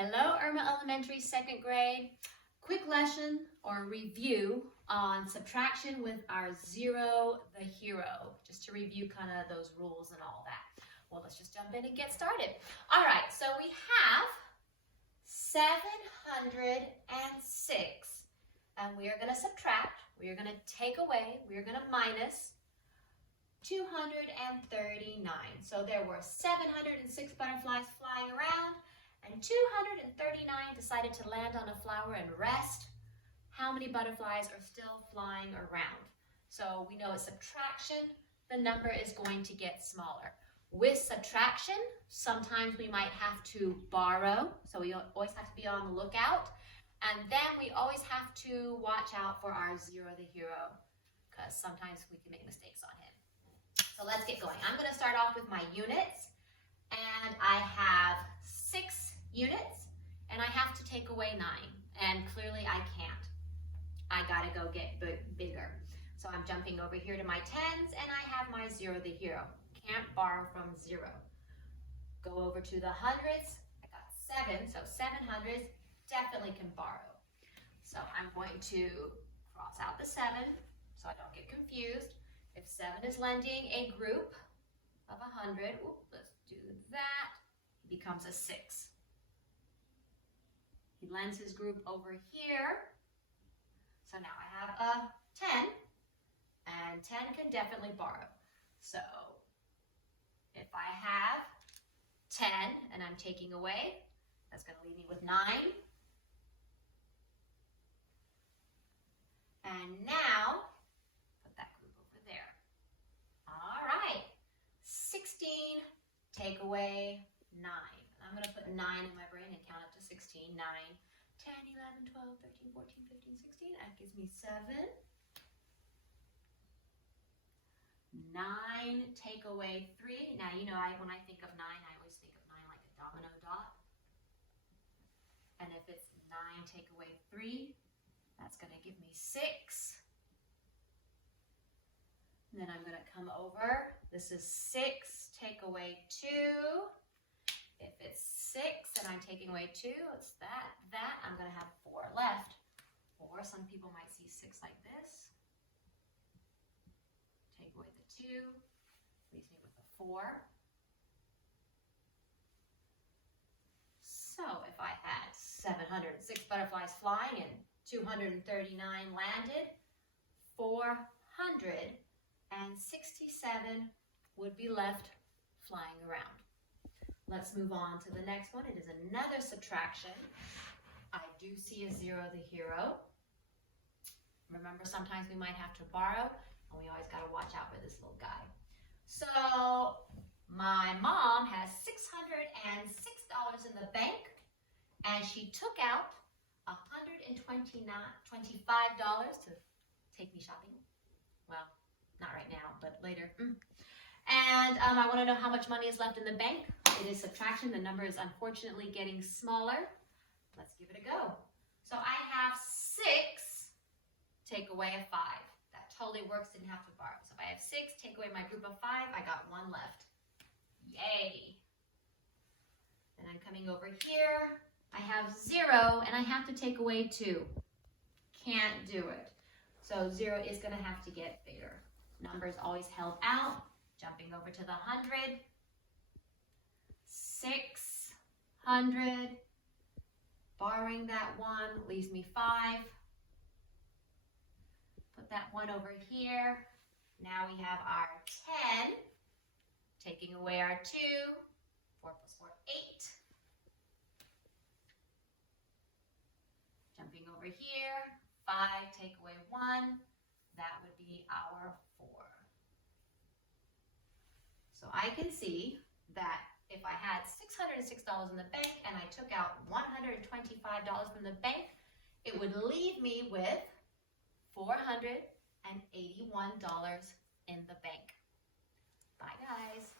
Hello, Irma Elementary, second grade. Quick lesson or review on subtraction with our zero the hero, just to review kind of those rules and all that. Well, let's just jump in and get started. All right, so we have 706, and we are going to subtract, we are going to take away, we are going to minus 239. So there were 706 butterflies flying around, and 239 decided to land on a flower and rest. How many butterflies are still flying around? So we know with subtraction, the number is going to get smaller. With subtraction, sometimes we might have to borrow, so we always have to be on the lookout. And then we always have to watch out for our zero the hero, because sometimes we can make mistakes on him. So let's get going. I'm going to start off with my units, and I have 6 units, and I have to take away 9, and clearly I can't. I gotta go get bigger. So I'm jumping over here to my tens, and I have my zero the hero. Can't borrow from 0. Go over to the hundreds. I got 7, so 700s definitely can borrow. So I'm going to cross out the 7 so I don't get confused. If 7 is lending a group of 100, let's do that. He becomes a 6. He lends his group over here. So now I have a 10, and 10 can definitely borrow. So if I have 10 and I'm taking away, that's going to leave me with 9. And now, put that group over there. All right, 16, take away 9. I'm going to put 9 in my brain and count up to 16. 9, 10, 11, 12, 13, 14, 15, 16. That gives me 7. 9, take away 3. Now, you know, when I think of 9, I always think of 9 like a domino dot. And if it's 9, take away 3, that's going to give me 6. And then I'm going to come over. This is 6, take away 2. If it's 6 and I'm taking away 2, it's that, I'm going to have 4 left. Or some people might see 6 like this. Take away the 2, leaves me with a 4. So if I had 706 butterflies flying and 239 landed, 467 would be left flying around. Let's move on to the next one. It is another subtraction. I do see a zero the hero. Remember, sometimes we might have to borrow, and we always got to watch out for this little guy. So my mom has $606 in the bank, and she took out $125 to take me shopping. Well, not right now, but later. And I want to know how much money is left in the bank. It is subtraction. The number is unfortunately getting smaller. Let's give it a go. So I have 6, take away a 5. That totally works, didn't have to borrow. So if I have 6, take away my group of 5, I got 1 left. Yay. Then I'm coming over here. I have 0, and I have to take away 2. Can't do it. So 0 is going to have to get bigger. Numbers always held out. Jumping over to the 100. 600. Borrowing that 1 leaves me 5. Put that 1 over here. Now we have our 10. Taking away our 2. 4 plus 4, 8. Jumping over here. 5, take away 1. That would be our 4. So I can see that if I had $606 in the bank and I took out $125 from the bank, it would leave me with $481 in the bank. Bye, guys.